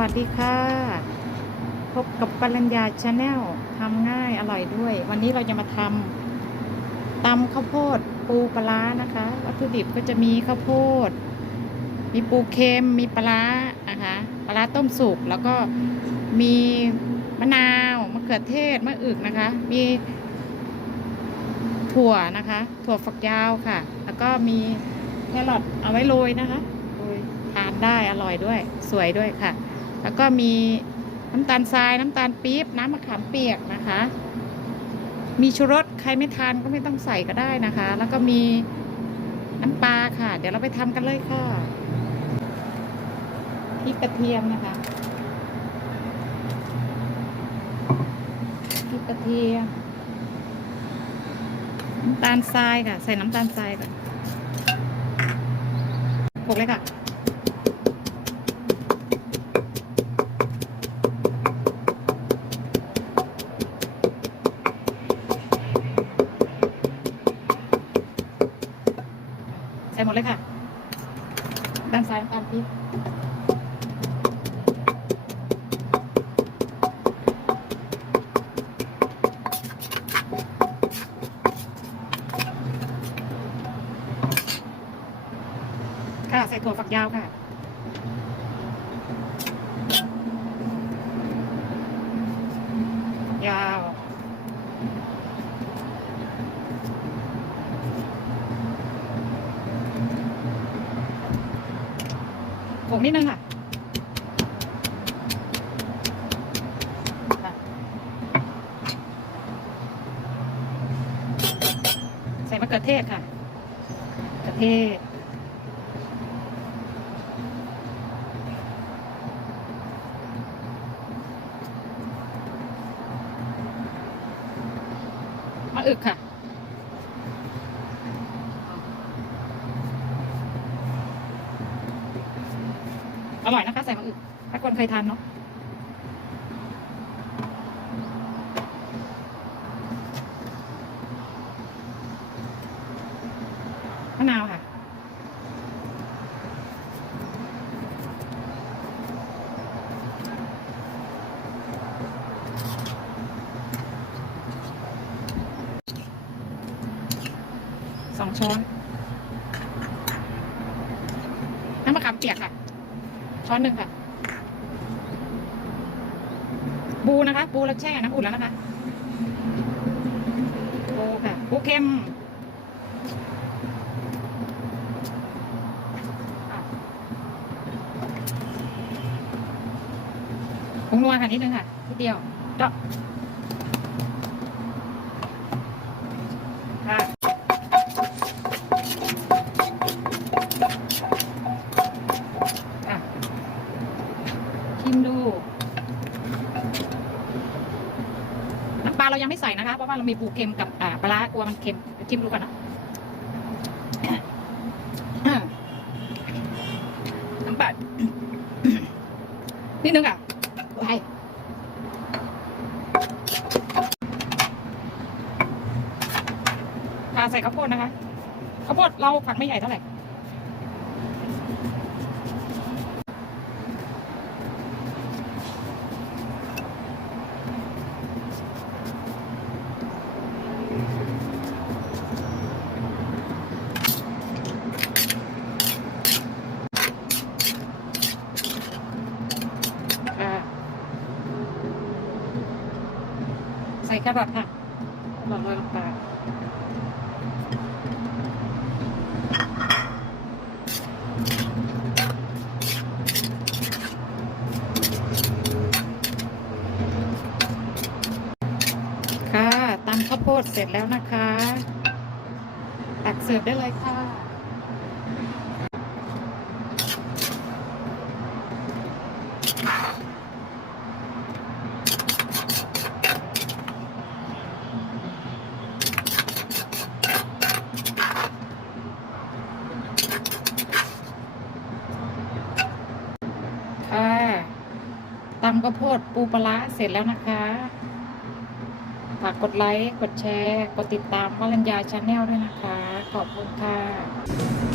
วัสดีค่ะ พบกับปรัญญาชาแนลทำง่ายอร่อยด้วย วันนี้เราจะมาทำตำข้าวโพดปูปลานะคะ วัตถุดิบก็จะมีข้าวโพด มีปูเค็ม มีปลานะคะปลาร้าต้มสุก แล้วก็มีมะนาวมะเขือเทศมะอึกนะคะ มีถั่วนะคะ ถั่วฝักยาวค่ะ แล้วก็มีแครอทเอาไว้โรยนะคะโรยทานได้อร่อยด้วย สวยด้วยค่ะ แล้วก็มีน้ำตาลทรายน้ำตาลปี๊บน้ำมะขามเปียกนะคะ มีชูรสใครไม่ทานก็ไม่ต้องใส่ก็ได้นะคะ แล้วก็มีน้ำปลาค่ะ เดี๋ยวเราไปทำกันเลยค่ะพริกกระเทียมนะคะพริกกระเทียมน้ำตาลทรายค่ะ ใส่น้ำตาลทรายก่อนโขกเลยค่ะ ส่หมดเลยค่ะ ด้านซ้ายน้ำตาลปี๊บค่ะใส่ถั่วฝักยาวค่ะยาว ผงนิดนึงค่ะค่ะใส่มะเขือเทศค่ะมะเขือเทศมะอึกค่ะ อร่อยนะคะใส่มะอึกถ้าคนเคยทานเนาะมะนาวค่ะสองช้อนน้ำมะขามเปียกค่ะ ช้อนหนึ่งค่ะ บูนะคะบูแล้วแช่น้ำอุ่นแล้วนะคะบูค่ะบูเค็มผงนัวค่ะนิดนึงค่ะนิดเดียวเจาะค่ะอะ ชิมดู น้ำปลาเรายัง ไม่ใส่นะคะ เพราะว่าเรามีปูเค็มกับอ่าปลากลัวมันเค็มชิมดูก่อนนะน้ำปลานิดนึงอะไปอ่าใส่ข้าวโพดนะคะข้าวโพดเราฝักไม่ใหญ่เท่าไหร่ ส่แครอทค่ะแครอทโรยลงไปค่ะตำข้าวโพดเสร็จแล้วนะคะ ตักเสิร์ฟได้เลยค่ะค่ะตำข้าวโพดปูปลาเสร็จแล้วนะคะฝากกดไลค์ กดแชร์ กดติดตามวรัญญาชาแนลด้วยนะคะ ขอบคุณค่ะ